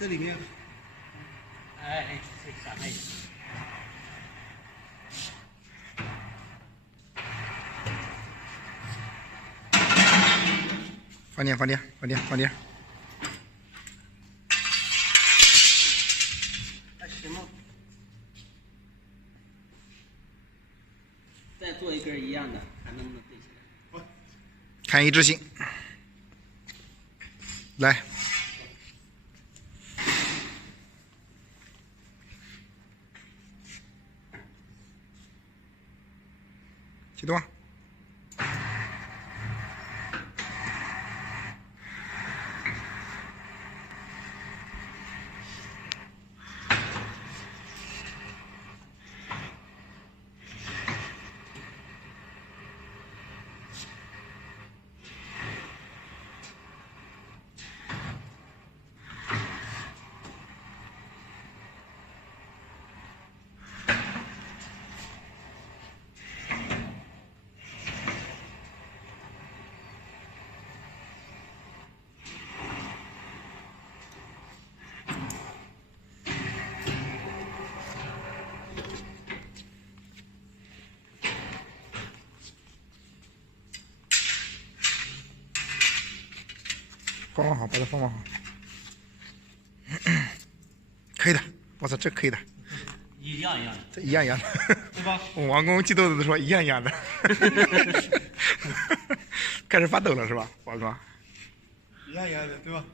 这里面，这啥位置？放电，放电，放电，放电。还行吗？再做一根一样的，看能不能对起来。看一致性。来。 启动。放好，把它放好。可以的，我操，这可以的。一样一样的。这一样一样的，对吧？我王工激动的说一样一样的。开始发抖了是吧，王哥？一样一样的，对吧？